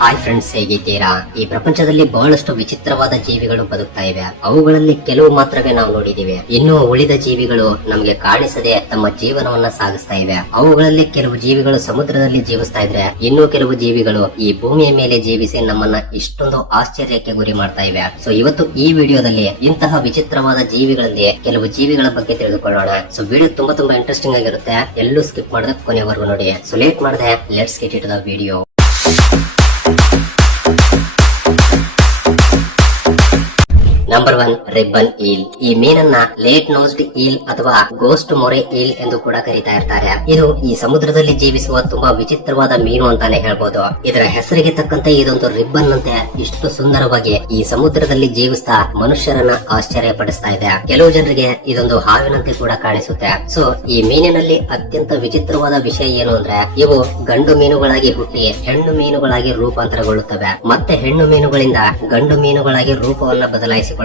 Hi friends, ಹೇಗಿದ್ದೀರಾ? ಈ ಪ್ರಪಂಚದಲ್ಲಿ ಬಹಳಷ್ಟು ವಿಚಿತ್ರವಾದ ಜೀವಿಗಳು ಬದುಕ್ತಾ ಇವೆ. ಅವುಗಳಲ್ಲಿ ಕೆಲವು ಮಾತ್ರವೇ ನಾವು ನೋಡಿದೀವಿ. ಇನ್ನು ಉಳಿದ ಜೀವಿಗಳು ನಮಗೆ ಕಾಣಿಸದೆ ತಮ್ಮ ಜೀವನವನ್ನ ಸಾಗಿಸ್ತಾ ಇವೆ. ಅವುಗಳಲ್ಲಿ ಕೆಲವು ಜೀವಿಗಳು ಸಮುದ್ರದಲ್ಲಿ ಜೀವಿಸ್ತಾ ಇದ್ರೆ, ಇನ್ನು ಕೆಲವು ಜೀವಿಗಳು ಈ ಭೂಮಿಯ ಮೇಲೆ ಜೀವಿಸಿ ನಮ್ಮನ್ನ ಇಷ್ಟೊಂದು ಆಶ್ಚರ್ಯಕ್ಕೆ ಗುರಿ ಮಾಡ್ತಾ ಇವೆ. ಸೊ ಇವತ್ತು ಈ ವಿಡಿಯೋದಲ್ಲಿ ಇಂತಹ ವಿಚಿತ್ರವಾದ ಜೀವಿಗಳಲ್ಲಿ ಕೆಲವು ಜೀವಿಗಳ ಬಗ್ಗೆ ತಿಳಿದುಕೊಳ್ಳೋಣ. ಸೊ ವಿಡಿಯೋ ತುಂಬಾ ಇಂಟ್ರೆಸ್ಟಿಂಗ್ ಆಗಿರುತ್ತೆ. ಎಲ್ಲೂ ಸ್ಕಿಪ್ ಮಾಡದೆ ಕೊನೆವರೆಗೂ ನೋಡಿ. ಸೊ ಲೇಟ್ ಮಾಡದೆ let's get it the video. Number 1, ribbon eel. ಈ ಮೀನನ್ನ ಲೇಟ್ ನೋಸ್ಡ್ ಈಲ್ ಅಥವಾ ಗೋಸ್ಟ್ ಮೊರೆ ಈಲ್ ಎಂದು ಕೂಡ ಕರೀತಾ ಇರ್ತಾರೆ. ಇದು ಈ ಸಮುದ್ರದಲ್ಲಿ ಜೀವಿಸುವ ತುಂಬಾ ವಿಚಿತ್ರವಾದ ಮೀನು ಅಂತಾನೆ ಹೇಳ್ಬೋದು. ಇದರ ಹೆಸರಿಗೆ ತಕ್ಕಂತೆ ಇದೊಂದು ರಿಬ್ಬನ್ ಅಂತೆ ಇಷ್ಟು ಸುಂದರವಾಗಿ ಈ ಸಮುದ್ರದಲ್ಲಿ ಜೀವಿಸ್ತಾ ಮನುಷ್ಯರನ್ನ ಆಶ್ಚರ್ಯ ಪಡಿಸ್ತಾ ಇದೆ. ಕೆಲವು ಜನರಿಗೆ ಇದೊಂದು ಹಾವಿನಂತೆ ಕೂಡ ಕಾಣಿಸುತ್ತೆ. ಸೊ ಈ ಮೀನಿನಲ್ಲಿ ಅತ್ಯಂತ ವಿಚಿತ್ರವಾದ ವಿಷಯ ಏನು ಅಂದ್ರೆ, ಇವು ಗಂಡು ಮೀನುಗಳಾಗಿ ಹುಟ್ಟಿ ಹೆಣ್ಣು ಮೀನುಗಳಾಗಿ ರೂಪಾಂತರಗೊಳ್ಳುತ್ತವೆ. ಮತ್ತೆ ಹೆಣ್ಣು ಮೀನುಗಳಿಂದ ಗಂಡು ಮೀನುಗಳಾಗಿ ರೂಪವನ್ನ ಬದಲಾಯಿಸಿಕೊಳ್ಳಬಲ್ಲವು.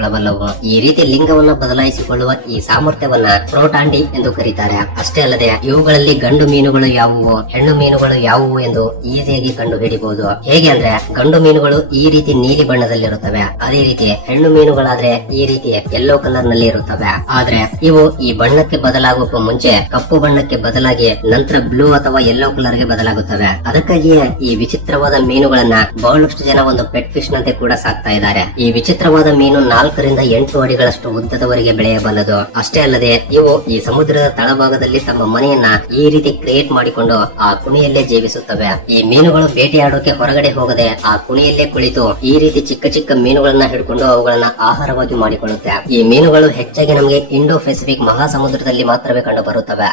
ಈ ರೀತಿ ಲಿಂಗವನ್ನ ಬದಲಾಯಿಸಿಕೊಳ್ಳುವ ಈ ಸಾಮರ್ಥ್ಯವನ್ನ ಪ್ರೋಟಾಂಡಿ ಎಂದು ಕರೀತಾರೆ. ಅಷ್ಟೇ ಅಲ್ಲದೆ ಇವುಗಳಲ್ಲಿ ಗಂಡು ಮೀನುಗಳು ಯಾವುವು, ಹೆಣ್ಣು ಮೀನುಗಳು ಯಾವುವು ಎಂದು ಈಸಿಯಾಗಿ ಕಂಡು ಹಿಡಿಬಹುದು. ಹೇಗೆ ಅಂದ್ರೆ, ಗಂಡು ಮೀನುಗಳು ಈ ರೀತಿ ನೀಲಿ ಬಣ್ಣದಲ್ಲಿರುತ್ತವೆ. ಅದೇ ರೀತಿ ಹೆಣ್ಣು ಮೀನುಗಳಾದ್ರೆ ಈ ರೀತಿ ಯೆಲ್ಲೋ ಕಲರ್ ನಲ್ಲಿ ಇರುತ್ತವೆ. ಆದ್ರೆ ಇವು ಈ ಬಣ್ಣಕ್ಕೆ ಬದಲಾಗುವ ಮುಂಚೆ ಕಪ್ಪು ಬಣ್ಣಕ್ಕೆ ಬದಲಾಗಿ ನಂತರ ಬ್ಲೂ ಅಥವಾ ಯೆಲ್ಲೋ ಕಲರ್ ಗೆ ಬದಲಾಗುತ್ತವೆ. ಅದಕ್ಕಾಗಿಯೇ ಈ ವಿಚಿತ್ರವಾದ ಮೀನುಗಳನ್ನ ಬಹಳಷ್ಟು ಜನ ಒಂದು ಪೆಟ್ ಫಿಶ್ ನಂತೆ ಕೂಡ ಸಾಕ್ತಾ ಇದ್ದಾರೆ. ಈ ವಿಚಿತ್ರವಾದ ಮೀನು 4 ರಿಂದ 8 ಅಡಿಗಳಷ್ಟು ಉದ್ದದವರೆಗೆ ಬೆಳೆಯಬಲ್ಲದು. ಅಷ್ಟೇ ಅಲ್ಲದೆ ಇವು ಈ ಸಮುದ್ರದ ತಳಭಾಗದಲ್ಲಿ ತಮ್ಮ ಮನೆಯನ್ನ ಈ ರೀತಿ ಕ್ರಿಯೇಟ್ ಮಾಡಿಕೊಂಡು ಆ ಕುಣಿಯಲ್ಲೇ ಜೀವಿಸುತ್ತವೆ. ಈ ಮೀನುಗಳು ಬೇಟೆಯಾಡೋಕೆ ಹೊರಗಡೆ ಹೋಗದೆ ಆ ಕುಣಿಯಲ್ಲೇ ಕುಳಿತು ಈ ರೀತಿ ಚಿಕ್ಕ ಚಿಕ್ಕ ಮೀನುಗಳನ್ನ ಹಿಡ್ಕೊಂಡು ಅವುಗಳನ್ನ ಆಹಾರವಾಗಿ ಮಾಡಿಕೊಳ್ಳುತ್ತೆ. ಈ ಮೀನುಗಳು ಹೆಚ್ಚಾಗಿ ನಮಗೆ ಇಂಡೋ ಪೆಸಿಫಿಕ್ ಮಹಾಸಮುದ್ರದಲ್ಲಿ ಮಾತ್ರವೇ ಕಂಡು ಬರುತ್ತವೆ.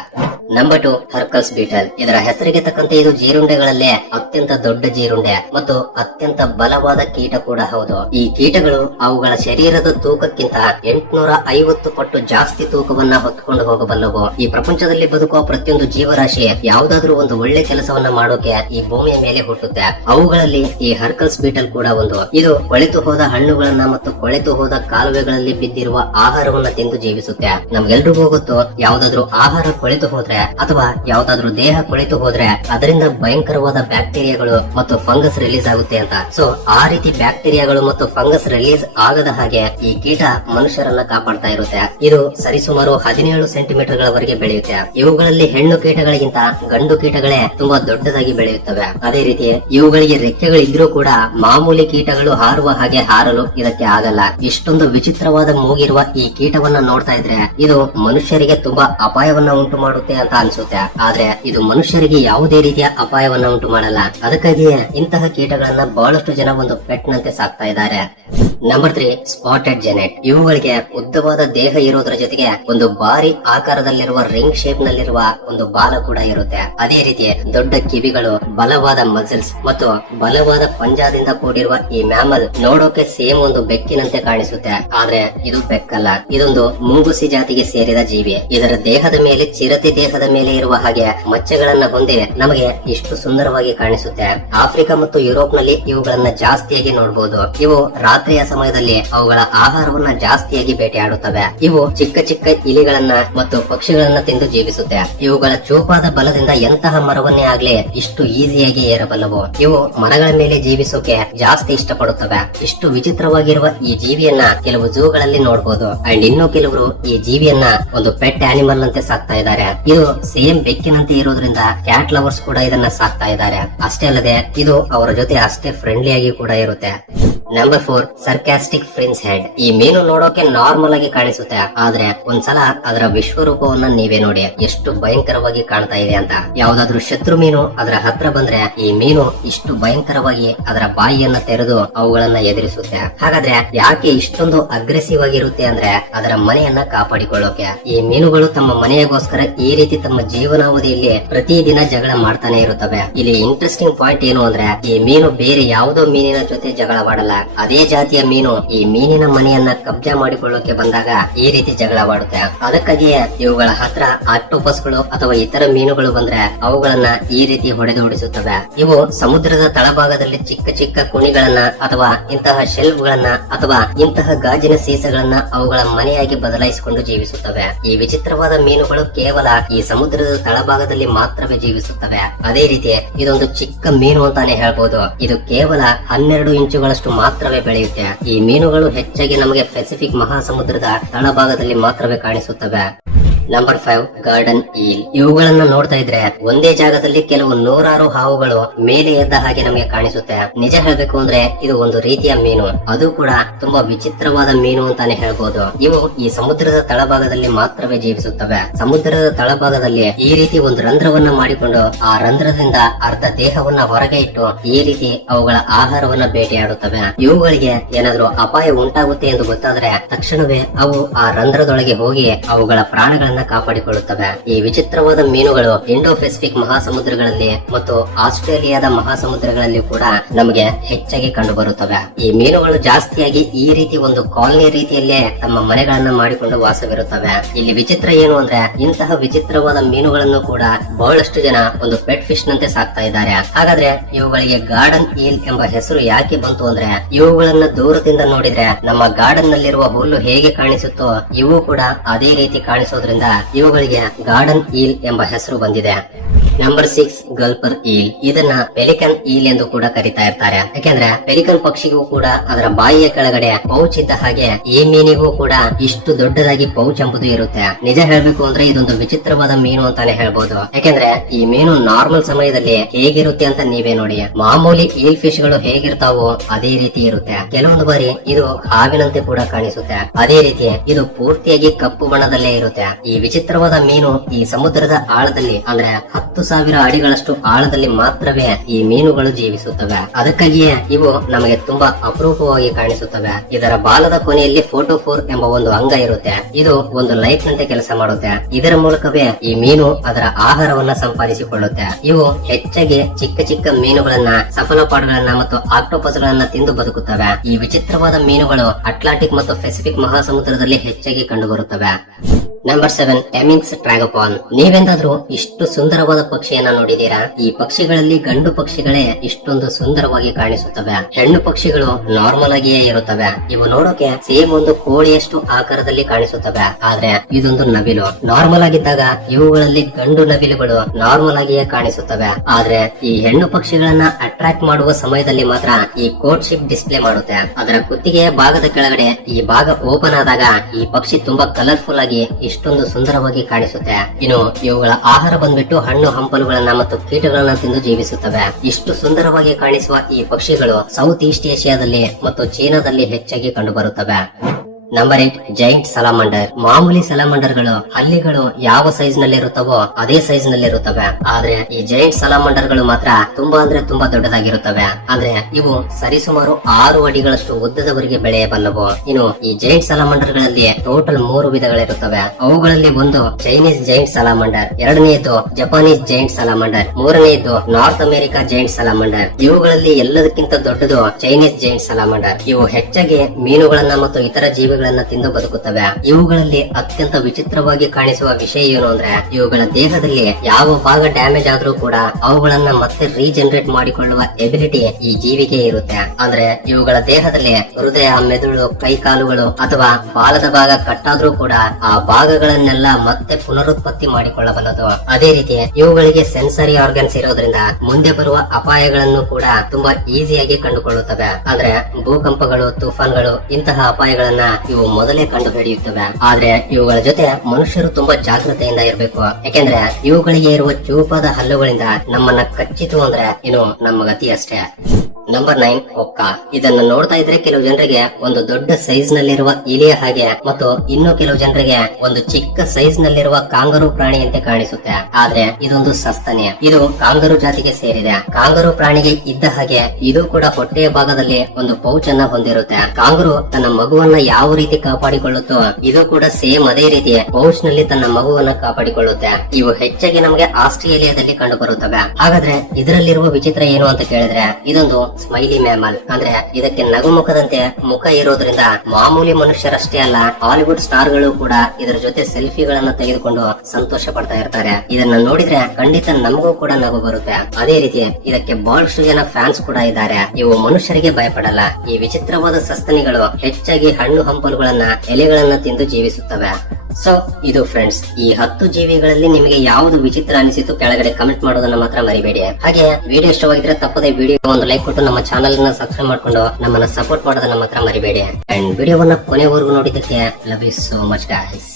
ನಂಬರ್ 2, ಹರ್ಕಲ್ಸ್ ಬೀಟಲ್. ಇದರ ಹೆಸರಿಗೆ ತಕ್ಕಂತೆ ಇದು ಜೀರುಂಡೆಗಳಲ್ಲೇ ಅತ್ಯಂತ ದೊಡ್ಡ ಜೀರುಂಡೆ ಮತ್ತು ಅತ್ಯಂತ ಬಲವಾದ ಕೀಟ ಕೂಡ ಹೌದು. ಈ ಕೀಟಗಳು ಅವುಗಳ ಶರೀರದ ತೂಕಕ್ಕಿಂತ 850 ಪಟ್ಟು ಜಾಸ್ತಿ ತೂಕವನ್ನ ಹೊತ್ತುಕೊಂಡು ಹೋಗಬಲ್ಲವು. ಈ ಪ್ರಪಂಚದಲ್ಲಿ ಬದುಕುವ ಪ್ರತಿಯೊಂದು ಜೀವರಾಶಿ ಯಾವುದಾದ್ರೂ ಒಂದು ಒಳ್ಳೆ ಕೆಲಸವನ್ನ ಮಾಡೋಕೆ ಈ ಭೂಮಿಯ ಮೇಲೆ ಹುಟ್ಟುತ್ತೆ. ಅವುಗಳಲ್ಲಿ ಈ ಹರ್ಕಲ್ಸ್ ಬೀಟಲ್ ಕೂಡ ಒಂದು. ಇದು ಕೊಳೆತು ಹೋದ ಹಣ್ಣುಗಳನ್ನ ಮತ್ತು ಕೊಳೆತು ಹೋದ ಕಾಲುವೆಗಳಲ್ಲಿ ಬಿದ್ದಿರುವ ಆಹಾರವನ್ನ ತಿಂದು ಜೀವಿಸುತ್ತೆ. ನಮ್ಗೆಲ್ರಿಗೂ ಗೊತ್ತು, ಯಾವ್ದಾದ್ರು ಆಹಾರ ಕೊಳೆತು ಹೋದ್ರೆ ಅಥವಾ ಯಾವ್ದಾದ್ರು ದೇಹ ಕೊಳೆತು ಹೋದ್ರೆ ಅದರಿಂದ ಭಯಂಕರವಾದ ಬ್ಯಾಕ್ಟೀರಿಯಾಗಳು ಮತ್ತು ಫಂಗಸ್ ರಿಲೀಸ್ ಆಗುತ್ತೆ ಅಂತ. ಸೊ ಆ ರೀತಿ ಬ್ಯಾಕ್ಟೀರಿಯಾಗಳು ಮತ್ತು ಫಂಗಸ್ ರಿಲೀಸ್ ಆಗದ ಹಾಗೆ ಈ ಕೀಟ ಮನುಷ್ಯರನ್ನ ಕಾಪಾಡ್ತಾ ಇರುತ್ತೆ. ಇದು ಸರಿಸುಮಾರು 17 ಸೆಂಟಿಮೀಟರ್ ಗಳವರೆಗೆ ಬೆಳೆಯುತ್ತೆ. ಇವುಗಳಲ್ಲಿ ಹೆಣ್ಣು ಕೀಟಗಳಿಗಿಂತ ಗಂಡು ಕೀಟಗಳೇ ತುಂಬಾ ದೊಡ್ಡದಾಗಿ ಬೆಳೆಯುತ್ತವೆ. ಅದೇ ರೀತಿ ಇವುಗಳಿಗೆ ರೆಕ್ಕೆಗಳಿದ್ರೂ ಕೂಡ ಮಾಮೂಲಿ ಕೀಟಗಳು ಹಾರುವ ಹಾಗೆ ಹಾರಲು ಇದಕ್ಕೆ ಆಗಲ್ಲ. ಇಷ್ಟೊಂದು ವಿಚಿತ್ರವಾದ ಮೂಗಿರುವ ಈ ಕೀಟವನ್ನ ನೋಡ್ತಾ ಇದ್ರೆ ಇದು ಮನುಷ್ಯರಿಗೆ ತುಂಬಾ ಅಪಾಯವನ್ನ ಉಂಟು ಮಾಡುತ್ತೆ ಅಂತ ಅನ್ಸುತ್ತೆ. ಆದ್ರೆ ಇದು ಮನುಷ್ಯರಿಗೆ ಯಾವುದೇ ರೀತಿಯ ಅಪಾಯವನ್ನ ಉಂಟು ಮಾಡಲ್ಲ. ಅದಕ್ಕಾಗಿಯೇ ಇಂತಹ ಕೀಟಗಳನ್ನ ಬಹಳಷ್ಟು ಜನ ಒಂದು ಪೆಟ್ ನಂತೆ ಸಾಕ್ತಾ ಇದ್ದಾರೆ. Number 3, spotted genet. ಇವುಗಳಿಗೆ ಉದ್ದವಾದ ದೇಹ ಇರೋದ್ರ ಜೊತೆಗೆ ಒಂದು ಭಾರಿ ಆಕಾರದಲ್ಲಿರುವ ರಿಂಗ್ ಶೇಪ್ ನಲ್ಲಿರುವ ಒಂದು ಬಾಲ ಕೂಡ ಇರುತ್ತೆ. ಅದೇ ರೀತಿ ದೊಡ್ಡ ಕಿವಿಗಳು, ಬಲವಾದ ಮಸಲ್ಸ್ ಮತ್ತು ಬಲವಾದ ಪಂಜಾದಿಂದ ಕೂಡಿರುವ ಈ ಮ್ಯಾಮಲ್ ನೋಡೋಕೆ ಸೇಮ್ ಒಂದು ಬೆಕ್ಕಿನಂತೆ ಕಾಣಿಸುತ್ತೆ. ಆದ್ರೆ ಇದು ಬೆಕ್ಕಲ್ಲ, ಇದೊಂದು ಮುಂಗುಸಿ ಜಾತಿಗೆ ಸೇರಿದ ಜೀವಿ. ಇದರ ದೇಹದ ಮೇಲೆ ಚಿರತೆ ದೇಹದ ಮೇಲೆ ಇರುವ ಹಾಗೆ ಮಚ್ಚೆಗಳನ್ನ ಹೊಂದಿ ನಮಗೆ ಇಷ್ಟು ಸುಂದರವಾಗಿ ಕಾಣಿಸುತ್ತೆ. ಆಫ್ರಿಕಾ ಮತ್ತು ಯುರೋಪ್ ನಲ್ಲಿ ಇವುಗಳನ್ನ ಜಾಸ್ತಿಯಾಗಿ ನೋಡಬಹುದು. ಇವು ರಾತ್ರಿಯ ಸಮಯದಲ್ಲಿ ಅವುಗಳ ಆಹಾರವನ್ನ ಜಾಸ್ತಿಯಾಗಿ ಬೇಟೆಯಾಡುತ್ತವೆ. ಇವು ಚಿಕ್ಕ ಚಿಕ್ಕ ಇಲಿಗಳನ್ನ ಮತ್ತು ಪಕ್ಷಿಗಳನ್ನ ತಿಂದು ಜೀವಿಸುತ್ತೆ. ಇವುಗಳ ಚೂಪಾದ ಬಲದಿಂದ ಎಂತಹ ಮರವನ್ನೇ ಆಗ್ಲಿ ಇಷ್ಟು ಈಸಿಯಾಗಿ ಏರಬಲ್ಲವು. ಇವು ಮರಗಳ ಮೇಲೆ ಜೀವಿಸೋಕೆ ಜಾಸ್ತಿ ಇಷ್ಟಪಡುತ್ತವೆ. ಇಷ್ಟು ವಿಚಿತ್ರವಾಗಿರುವ ಈ ಜೀವಿಯನ್ನ ಕೆಲವು ಝೂಗಳಲ್ಲಿ ನೋಡಬಹುದು. ಅಂಡ್ ಇನ್ನು ಕೆಲವರು ಈ ಜೀವಿಯನ್ನ ಒಂದು ಪೆಟ್ ಆನಿಮಲ್ ಅಂತೆ ಸಾಕ್ತಾ ಇದ್ದಾರೆ. ಇದು ಸೇಮ್ ಬೆಕ್ಕಿನಂತೆ ಇರೋದ್ರಿಂದ ಕ್ಯಾಟ್ ಲವರ್ಸ್ ಕೂಡ ಇದನ್ನ ಸಾಕ್ತಾ ಇದ್ದಾರೆ. ಅಷ್ಟೇ ಅಲ್ಲದೆ ಇದು ಅವರ ಜೊತೆ ಅಷ್ಟೇ ಫ್ರೆಂಡ್ಲಿ ಆಗಿ ಕೂಡ ಇರುತ್ತೆ. Number 4, sarcastic fringehead. ಈ ಮೀನು ನೋಡೋಕೆ ನಾರ್ಮಲ್ ಆಗಿ ಕಾಣಿಸುತ್ತೆ. ಆದ್ರೆ ಒಂದ್ಸಲ ಅದರ ವಿಶ್ವರೂಪವನ್ನ ನೀವೇ ನೋಡಿ, ಎಷ್ಟು ಭಯಂಕರವಾಗಿ ಕಾಣ್ತಾ ಇದೆ ಅಂತ. ಯಾವ್ದಾದ್ರು ಶತ್ರು ಮೀನು ಅದರ ಹತ್ರ ಬಂದ್ರೆ ಈ ಮೀನು ಇಷ್ಟು ಭಯಂಕರವಾಗಿ ಅದರ ಬಾಯಿಯನ್ನ ತೆರೆದು ಅವುಗಳನ್ನ ಎದುರಿಸುತ್ತೆ. ಹಾಗಾದ್ರೆ ಯಾಕೆ ಇಷ್ಟೊಂದು ಅಗ್ರೆಸಿವ್ ಆಗಿರುತ್ತೆ ಅಂದ್ರೆ, ಅದರ ಮನೆಯನ್ನ ಕಾಪಾಡಿಕೊಳ್ಳೋಕೆ. ಈ ಮೀನುಗಳು ತಮ್ಮ ಮನೆಯಗೋಸ್ಕರ ಈ ರೀತಿ ತಮ್ಮ ಜೀವನಾವಧಿಯಲ್ಲಿ ಪ್ರತಿದಿನ ಜಗಳ ಮಾಡ್ತಾನೆ ಇರುತ್ತವೆ. ಇಲ್ಲಿ ಇಂಟ್ರೆಸ್ಟಿಂಗ್ ಪಾಯಿಂಟ್ ಏನು ಅಂದ್ರೆ, ಈ ಮೀನು ಬೇರೆ ಯಾವುದೋ ಮೀನಿನ ಜೊತೆ ಜಗಳವಾಡಲ್ಲ. ಅದೇ ಜಾತಿಯ ಮೀನು ಈ ಮೀನಿನ ಮನೆಯನ್ನ ಕಬ್ಜಾ ಮಾಡಿಕೊಳ್ಳೋಕೆ ಬಂದಾಗ ಈ ರೀತಿ ಜಗಳವಾಡುತ್ತೆ. ಅದಕ್ಕಾಗಿಯೇ ಇವುಗಳ ಹತ್ರ ಆಕ್ಟೋಪಸ್ಗಳು ಅಥವಾ ಇತರ ಮೀನುಗಳು ಬಂದ್ರೆ ಅವುಗಳನ್ನ ಈ ರೀತಿ ಹೊಡೆದು ಓಡಿಸುತ್ತವೆ. ಇವು ಸಮುದ್ರದ ತಳಭಾಗದಲ್ಲಿ ಚಿಕ್ಕ ಚಿಕ್ಕ ಕುಣಿಗಳನ್ನ ಅಥವಾ ಇಂತಹ ಶೆಲ್ಫ್ ಗಳನ್ನ ಅಥವಾ ಇಂತಹ ಗಾಜಿನ ಸೀಸಗಳನ್ನ ಅವುಗಳ ಮನೆಯಾಗಿ ಬದಲಾಯಿಸಿಕೊಂಡು ಜೀವಿಸುತ್ತವೆ. ಈ ವಿಚಿತ್ರವಾದ ಮೀನುಗಳು ಕೇವಲ ಈ ಸಮುದ್ರದ ತಳಭಾಗದಲ್ಲಿ ಮಾತ್ರವೇ ಜೀವಿಸುತ್ತವೆ. ಅದೇ ರೀತಿ ಇದೊಂದು ಚಿಕ್ಕ ಮೀನು ಅಂತಾನೆ ಹೇಳ್ಬೋದು. ಇದು ಕೇವಲ 12 ಇಂಚುಗಳಷ್ಟು ಮಾತ್ರವೇ ಬೆಳೆಯುತ್ತೆ. ಈ ಮೀನುಗಳು ಹೆಚ್ಚಾಗಿ ನಮಗೆ ಪೆಸಿಫಿಕ್ ಮಹಾಸಮುದ್ರದ ತಳಭಾಗದಲ್ಲಿ ಮಾತ್ರವೇ ಕಾಣಿಸುತ್ತವೆ. ನಂಬರ್ 5 ಗಾರ್ಡನ್ ಈಲ್. ಇವುಗಳನ್ನ ನೋಡ್ತಾ ಇದ್ರೆ ಒಂದೇ ಜಾಗದಲ್ಲಿ ಕೆಲವು ನೂರಾರು ಹಾವುಗಳು ಮೇಲೆ ಎದ್ದ ಹಾಗೆ ನಮಗೆ ಕಾಣಿಸುತ್ತೆ. ನಿಜ ಹೇಳ್ಬೇಕು ಅಂದ್ರೆ ಇದು ಒಂದು ರೀತಿಯ ಮೀನು, ಅದು ಕೂಡ ತುಂಬಾ ವಿಚಿತ್ರವಾದ ಮೀನು ಅಂತಾನೆ ಹೇಳ್ಬೋದು. ಇವು ಈ ಸಮುದ್ರದ ತಳಭಾಗದಲ್ಲಿ ಮಾತ್ರವೇ ಜೀವಿಸುತ್ತವೆ. ಸಮುದ್ರದ ತಳಭಾಗದಲ್ಲಿ ಈ ರೀತಿ ಒಂದು ರಂಧ್ರವನ್ನ ಮಾಡಿಕೊಂಡು ಆ ರಂಧ್ರದಿಂದ ಅರ್ಧ ದೇಹವನ್ನ ಹೊರಗೆ ಇಟ್ಟು ಈ ರೀತಿ ಅವುಗಳ ಆಹಾರವನ್ನ ಬೇಟೆಯಾಡುತ್ತವೆ. ಇವುಗಳಿಗೆ ಏನಾದ್ರೂ ಅಪಾಯ ಉಂಟಾಗುತ್ತೆ ಎಂದು ಗೊತ್ತಾದ್ರೆ ತಕ್ಷಣವೇ ಅವು ಆ ರಂಧ್ರದೊಳಗೆ ಹೋಗಿ ಅವುಗಳ ಪ್ರಾಣಗಳನ್ನ ಕಾಪಾಡಿಕೊಳ್ಳುತ್ತವೆ. ಈ ವಿಚಿತ್ರವಾದ ಮೀನುಗಳು ಇಂಡೋ ಪೆಸಿಫಿಕ್ ಮಹಾಸಮುದ್ರಗಳಲ್ಲಿ ಮತ್ತು ಆಸ್ಟ್ರೇಲಿಯಾದ ಮಹಾಸಮುದ್ರಗಳಲ್ಲಿ ಕೂಡ ನಮಗೆ ಹೆಚ್ಚಾಗಿ ಕಂಡು ಬರುತ್ತವೆ. ಈ ಮೀನುಗಳು ಜಾಸ್ತಿಯಾಗಿ ಈ ರೀತಿ ಒಂದು ಕಾಲನಿ ರೀತಿಯಲ್ಲೇ ತಮ್ಮ ಮನೆಗಳನ್ನ ಮಾಡಿಕೊಂಡು ವಾಸವಿರುತ್ತವೆ. ಇಲ್ಲಿ ವಿಚಿತ್ರ ಏನು ಅಂದ್ರೆ ಇಂತಹ ವಿಚಿತ್ರವಾದ ಮೀನುಗಳನ್ನು ಕೂಡ ಬಹಳಷ್ಟು ಜನ ಒಂದು ಪೆಟ್ ಫಿಶ್ ನಂತೆ ಸಾಕ್ತಾ ಇದ್ದಾರೆ. ಹಾಗಾದ್ರೆ ಇವುಗಳಿಗೆ ಗಾರ್ಡನ್ ಈಲ್ ಎಂಬ ಹೆಸರು ಯಾಕೆ ಬಂತು ಅಂದ್ರೆ ಇವುಗಳನ್ನ ದೂರದಿಂದ ನೋಡಿದ್ರೆ ನಮ್ಮ ಗಾರ್ಡನ್ ನಲ್ಲಿರುವ ಹುಲ್ಲು ಹೇಗೆ ಕಾಣಿಸುತ್ತೋ ಇವು ಕೂಡ ಅದೇ ರೀತಿ ಕಾಣಿಸೋದ್ರಿಂದ ಇವುಗಳಿಗೆ ಗಾರ್ಡನ್ ಈಲ್ ಎಂಬ ಹೆಸರು ಬಂದಿದೆ. ನಂಬರ್ 6 ಗಲ್ಪರ್ ಈಲ್. ಇದನ್ನ ಪೆಲಿಕನ್ ಈಲ್ ಎಂದು ಕೂಡ ಕರೀತಾ ಇರ್ತಾರೆ. ಯಾಕೆಂದ್ರೆ ಪೆಲಿಕನ್ ಪಕ್ಷಿಗೂ ಕೂಡ ಅದರ ಬಾಯಿಯ ಕೆಳಗಡೆ ಪೌಚ್ ಇದ್ದ ಹಾಗೆ ಈ ಮೀನಿಗೂ ಕೂಡ ಇಷ್ಟು ದೊಡ್ಡದಾಗಿ ಪೌಚ್ ಎಂಬುದು ಇರುತ್ತೆ. ನಿಜ ಹೇಳ್ಬೇಕು ಅಂದ್ರೆ ಇದೊಂದು ವಿಚಿತ್ರವಾದ ಮೀನು ಅಂತಾನೆ ಹೇಳ್ಬೋದು. ಯಾಕೆಂದ್ರೆ ಈ ಮೀನು ನಾರ್ಮಲ್ ಸಮಯದಲ್ಲಿ ಹೇಗಿರುತ್ತೆ ಅಂತ ನೀವೇ ನೋಡಿ. ಮಾಮೂಲಿ ಈಲ್ ಫಿಶ್ ಗಳು ಹೇಗಿರ್ತಾವೋ ಅದೇ ರೀತಿ ಇರುತ್ತೆ. ಕೆಲವೊಂದು ಬಾರಿ ಇದು ಹಾವಿನಂತೆ ಕೂಡ ಕಾಣಿಸುತ್ತೆ. ಅದೇ ರೀತಿ ಇದು ಪೂರ್ತಿಯಾಗಿ ಕಪ್ಪು ಬಣ್ಣದಲ್ಲೇ ಇರುತ್ತೆ. ಈ ವಿಚಿತ್ರವಾದ ಮೀನು ಈ ಸಮುದ್ರದ ಆಳದಲ್ಲಿ ಅಂದ್ರೆ 10,000 ಅಡಿಗಳಷ್ಟು ಆಳದಲ್ಲಿ ಮಾತ್ರವೇ ಈ ಮೀನುಗಳು ಜೀವಿಸುತ್ತವೆ. ಅದಕ್ಕಾಗಿಯೇ ಇವು ನಮಗೆ ತುಂಬಾ ಅಪರೂಪವಾಗಿ ಕಾಣಿಸುತ್ತವೆ. ಇದರ ಬಾಲದ ಕೊನೆಯಲ್ಲಿ ಫೋಟೋಫೋರ್ ಎಂಬ ಒಂದು ಅಂಗ ಇರುತ್ತೆ. ಇದು ಒಂದು ಲೈಟ್ ನಂತೆ ಕೆಲಸ ಮಾಡುತ್ತೆ. ಇದರ ಮೂಲಕವೇ ಈ ಮೀನು ಅದರ ಆಹಾರವನ್ನ ಸಂಪಾದಿಸಿಕೊಳ್ಳುತ್ತೆ. ಇವು ಹೆಚ್ಚಾಗಿ ಚಿಕ್ಕ ಚಿಕ್ಕ ಮೀನುಗಳನ್ನ, ಸಫಲಪಾಡ್ಗಳನ್ನ ಮತ್ತು ಆಕ್ಟೋಪಸ್ ಗಳನ್ನ ತಿಂದು ಬದುಕುತ್ತವೆ. ಈ ವಿಚಿತ್ರವಾದ ಮೀನುಗಳು ಅಟ್ಲಾಂಟಿಕ್ ಮತ್ತು ಪೆಸಿಫಿಕ್ ಮಹಾಸಮುದ್ರದಲ್ಲಿ ಹೆಚ್ಚಾಗಿ ಕಂಡುಬರುತ್ತವೆ. ನಂಬರ್ 7 ಎಮಿಂಗ್ಸ್ ಟ್ರಾಗೋಪಾನ್. ನೀವೆಂದಾದ್ರೂ ಇಷ್ಟು ಸುಂದರವಾದ ಪಕ್ಷಿಯನ್ನ ನೋಡಿದೀರಾ? ಈ ಪಕ್ಷಿಗಳಲ್ಲಿ ಗಂಡು ಪಕ್ಷಿಗಳೇ ಇಷ್ಟೊಂದು ಸುಂದರವಾಗಿ ಕಾಣಿಸುತ್ತವೆ. ಹೆಣ್ಣು ಪಕ್ಷಿಗಳು ನಾರ್ಮಲ್ ಆಗಿಯೇ ಇರುತ್ತವೆ. ಇವು ನೋಡೋಕೆ ಸೇಮ್ ಒಂದು ಕೋಳಿಯಷ್ಟು ಆಕಾರದಲ್ಲಿ ಕಾಣಿಸುತ್ತವೆ. ಆದ್ರೆ ಇದೊಂದು ನವಿಲು. ನಾರ್ಮಲ್ ಆಗಿದ್ದಾಗ ಇವುಗಳಲ್ಲಿ ಗಂಡು ನವಿಲುಗಳು ನಾರ್ಮಲ್ ಆಗಿಯೇ ಕಾಣಿಸುತ್ತವೆ. ಆದ್ರೆ ಈ ಹೆಣ್ಣು ಪಕ್ಷಿಗಳನ್ನ ಅಟ್ರಾಕ್ಟ್ ಮಾಡುವ ಸಮಯದಲ್ಲಿ ಮಾತ್ರ ಈ ಕೋಟ್ ಶಿಪ್ ಡಿಸ್ಪ್ಲೇ ಮಾಡುತ್ತೆ. ಅದರ ಕುತ್ತಿಗೆಯ ಭಾಗದ ಕೆಳಗಡೆ ಈ ಭಾಗ ಓಪನ್ ಆದಾಗ ಈ ಪಕ್ಷಿ ತುಂಬಾ ಕಲರ್ಫುಲ್ ಆಗಿ ಇಷ್ಟೊಂದು ಸುಂದರವಾಗಿ ಕಾಣಿಸುತ್ತೆ. ಇನ್ನು ಇವುಗಳ ಆಹಾರ ಬಂದ್ಬಿಟ್ಟು ಹಣ್ಣು ಹಂಪಲುಗಳನ್ನ ಮತ್ತು ಕೀಟಗಳನ್ನ ತಿಂದು ಜೀವಿಸುತ್ತವೆ. ಇಷ್ಟು ಸುಂದರವಾಗಿ ಕಾಣಿಸುವ ಈ ಪಕ್ಷಿಗಳು ಸೌತ್ ಈಸ್ಟ್ ಏಷ್ಯಾದಲ್ಲಿ ಮತ್ತು ಚೀನಾದಲ್ಲಿ ಹೆಚ್ಚಾಗಿ ಕಂಡುಬರುತ್ತವೆ. Number 8 giant salamander. ಮಾಮೂಲಿ ಸಲಾಮಂಡರ್ಗಳು ಹಲ್ಲಿಗಳು ಯಾವ ಸೈಜ್ ನಲ್ಲಿ ಇರುತ್ತವೋ ಅದೇ ಸೈಜ್ ನಲ್ಲಿ ಇರುತ್ತವೆ. ಆದ್ರೆ ಈ ಜೈಂಟ್ ಸಲಾಮಂಡರ್ಗಳು ಮಾತ್ರ ತುಂಬಾ ಅಂದ್ರೆ ತುಂಬಾ ದೊಡ್ಡದಾಗಿರುತ್ತವೆ. ಅಂದ್ರೆ ಇವು ಸರಿಸುಮಾರು 6 ಅಡಿಗಳಷ್ಟು ಉದ್ದದವರೆಗೆ ಬೆಳೆಯಬಲ್ಲವು. ಇನ್ನು ಈ ಜೈಂಟ್ ಸಲಾಮಂಡರ್ ಗಳಲ್ಲಿ ಟೋಟಲ್ 3 ವಿಧಗಳಿರುತ್ತವೆ. ಅವುಗಳಲ್ಲಿ ಒಂದು ಚೈನೀಸ್ ಜೈಂಟ್ ಸಲಾಮಂಡರ್, ಎರಡನೆಯದು ಜಪಾನೀಸ್ ಜೈಂಟ್ ಸಲಾಮಂಡರ್, ಮೂರನೆಯದು ನಾರ್ತ್ ಅಮೆರಿಕಾ ಜೈಂಟ್ ಸಲಾಮಂಡರ್. ಇವುಗಳಲ್ಲಿ ಎಲ್ಲದಕ್ಕಿಂತ ದೊಡ್ಡದು ಚೈನೀಸ್ ಜೈಂಟ್ ಸಲಾಮಂಡರ್. ಇವು ಹೆಚ್ಚಾಗಿ ಮೀನುಗಳನ್ನ ಮತ್ತು ಇತರ ಜೀವಿಗಳನ್ನ ತಿಂದು ಬದುಕುತ್ತವೆ. ಇವುಗಳಲ್ಲಿ ಅತ್ಯಂತ ವಿಚಿತ್ರವಾಗಿ ಕಾಣಿಸುವ ವಿಷಯ ಏನು ಅಂದ್ರೆ ಇವುಗಳ ದೇಹದಲ್ಲಿ ಯಾವ ಭಾಗ ಡ್ಯಾಮೇಜ್ ಆದ್ರೂ ಕೂಡ ಅವುಗಳನ್ನ ಮತ್ತೆ ರೀಜನರೇಟ್ ಮಾಡಿಕೊಳ್ಳುವ ಎಬಿಲಿಟಿ ಈ ಜೀವಿಗೆ ಇರುತ್ತೆ. ಅಂದ್ರೆ ಇವುಗಳ ದೇಹದಲ್ಲಿ ಹೃದಯ, ಮೆದುಳು, ಕೈಕಾಲುಗಳು ಅಥವಾ ಬಾಲದ ಭಾಗ ಕಟ್ಟಾದ್ರೂ ಕೂಡ ಆ ಭಾಗಗಳನ್ನೆಲ್ಲ ಮತ್ತೆ ಪುನರುತ್ಪತ್ತಿ ಮಾಡಿಕೊಳ್ಳಬಲ್ಲದು. ಅದೇ ರೀತಿ ಇವುಗಳಿಗೆ ಸೆನ್ಸರಿ ಆರ್ಗನ್ಸ್ ಇರೋದ್ರಿಂದ ಮುಂದೆ ಬರುವ ಅಪಾಯಗಳನ್ನು ಕೂಡ ತುಂಬಾ ಈಸಿಯಾಗಿ ಕಂಡುಕೊಳ್ಳುತ್ತವೆ. ಅಂದ್ರೆ ಭೂಕಂಪಗಳು, ತುಫಾನ್ಗಳು ಇಂತಹ ಅಪಾಯಗಳನ್ನ ಇವು ಮೊದಲೇ ಕಂಡು ಹಿಡಿಯುತ್ತವೆ. ಆದ್ರೆ ಇವುಗಳ ಜೊತೆ ಮನುಷ್ಯರು ತುಂಬಾ ಜಾಗೃತೆಯಿಂದ ಇರಬೇಕು. ಯಾಕೆಂದ್ರೆ ಇವುಗಳಿಗೆ ಇರುವ ಚೂಪಾದ ಹಲ್ಲುಗಳಿಂದ ನಮ್ಮನ್ನ ಕಚ್ಚಿತು ಅಂದ್ರೆ ಇನ್ನು ನಮ್ಮ ಗತಿ ಅಷ್ಟೇ. ನಂಬರ್ 9 ಕೊಕ್ಕ. ಇದನ್ನ ನೋಡ್ತಾ ಇದ್ರೆ ಕೆಲವು ಜನರಿಗೆ ಒಂದು ದೊಡ್ಡ ಸೈಜ್ ನಲ್ಲಿರುವ ಇಲಿಯ ಹಾಗೆ ಮತ್ತು ಇನ್ನು ಕೆಲವು ಜನರಿಗೆ ಒಂದು ಚಿಕ್ಕ ಸೈಜ್ ನಲ್ಲಿರುವ ಕಾಂಗರು ಪ್ರಾಣಿಯಂತೆ ಕಾಣಿಸುತ್ತೆ. ಆದ್ರೆ ಇದೊಂದು ಸಸ್ತನಿ. ಇದು ಕಾಂಗರು ಜಾತಿಗೆ ಸೇರಿದೆ. ಕಾಂಗರು ಪ್ರಾಣಿಗೆ ಇದ್ದ ಹಾಗೆ ಇದು ಕೂಡ ಹೊಟ್ಟೆಯ ಭಾಗದಲ್ಲಿ ಒಂದು ಪೌಚ್ ಅನ್ನ ಹೊಂದಿರುತ್ತೆ. ಕಾಂಗರು ತನ್ನ ಮಗುವನ್ನ ಯಾವ ರೀತಿ ಕಾಪಾಡಿಕೊಳ್ಳುತ್ತೋ ಇದು ಕೂಡ ಸೇಮ್ ಅದೇ ರೀತಿ ಪೌಚ್ ನಲ್ಲಿ ತನ್ನ ಮಗುವನ್ನ ಕಾಪಾಡಿಕೊಳ್ಳುತ್ತೆ. ಇವು ಹೆಚ್ಚಾಗಿ ನಮಗೆ ಆಸ್ಟ್ರೇಲಿಯಾದಲ್ಲಿ ಕಂಡು ಬರುತ್ತವೆ. ಹಾಗಾದ್ರೆ ಇದರಲ್ಲಿರುವ ವಿಚಿತ್ರ ಏನು ಅಂತ ಕೇಳಿದ್ರೆ ಇದೊಂದು ಸ್ಮೈಲಿ ಮ್ಯಾಮಲ್. ಅಂದ್ರೆ ಇದಕ್ಕೆ ನಗುಮುಖದಂತೆ ಮುಖ ಇರೋದ್ರಿಂದ ಮಾಮೂಲಿ ಮನುಷ್ಯರಷ್ಟೇ ಅಲ್ಲ, ಹಾಲಿವುಡ್ ಸ್ಟಾರ್ ಗಳು ಕೂಡ ಇದರ ಜೊತೆ ಸೆಲ್ಫಿಗಳನ್ನ ತೆಗೆದುಕೊಂಡು ಸಂತೋಷ ಪಡ್ತಾ ಇರ್ತಾರೆ. ಇದನ್ನ ನೋಡಿದ್ರೆ ಖಂಡಿತ ನಮಗೂ ಕೂಡ ನಗು ಬರುತ್ತೆ. ಅದೇ ರೀತಿ ಇದಕ್ಕೆ ಬಹಳಷ್ಟು ಜನ ಫ್ಯಾನ್ಸ್ ಕೂಡ ಇದ್ದಾರೆ. ಇವು ಮನುಷ್ಯರಿಗೆ ಭಯಪಡಲ್ಲ. ಈ ವಿಚಿತ್ರವಾದ ಸಸ್ತನಿಗಳು ಹೆಚ್ಚಾಗಿ ಹಣ್ಣು ಹಂಪಲುಗಳನ್ನ, ಎಲೆಗಳನ್ನ ತಿಂದು ಜೀವಿಸುತ್ತವೆ. ಸೊ ಇದು ಫ್ರೆಂಡ್ಸ್, ಈ 10 ಜೀವಿಗಳಲ್ಲಿ ನಿಮಗೆ ಯಾವುದು ವಿಚಿತ್ರ ಅನಿಸಿತು ಕೆಳಗಡೆ ಕಮೆಂಟ್ ಮಾಡೋದನ್ನ ಮಾತ್ರ ಮರಿಬೇಡಿ. ಹಾಗೆ ವಿಡಿಯೋ ಇಷ್ಟವಾಗಿದ್ರೆ ತಪ್ಪದೆ ವಿಡಿಯೋ ಒಂದು ಲೈಕ್ ಕೊಟ್ಟು ನಮ್ಮ ಚಾನೆಲ್ ನ ಸಬ್ಸ್ಕ್ರೈಬ್ ಮಾಡ್ಕೊಂಡು ನಮ್ಮನ್ನ ಸಪೋರ್ಟ್ ಮಾಡೋದನ್ನ ಮಾತ್ರ ಮರಿಬೇಡಿ. ಅಂಡ್ ವಿಡಿಯೋವನ್ನ ಕೊನೆವರೆಗೂ ನೋಡಿದ್ದಕ್ಕೆ love you so much guys.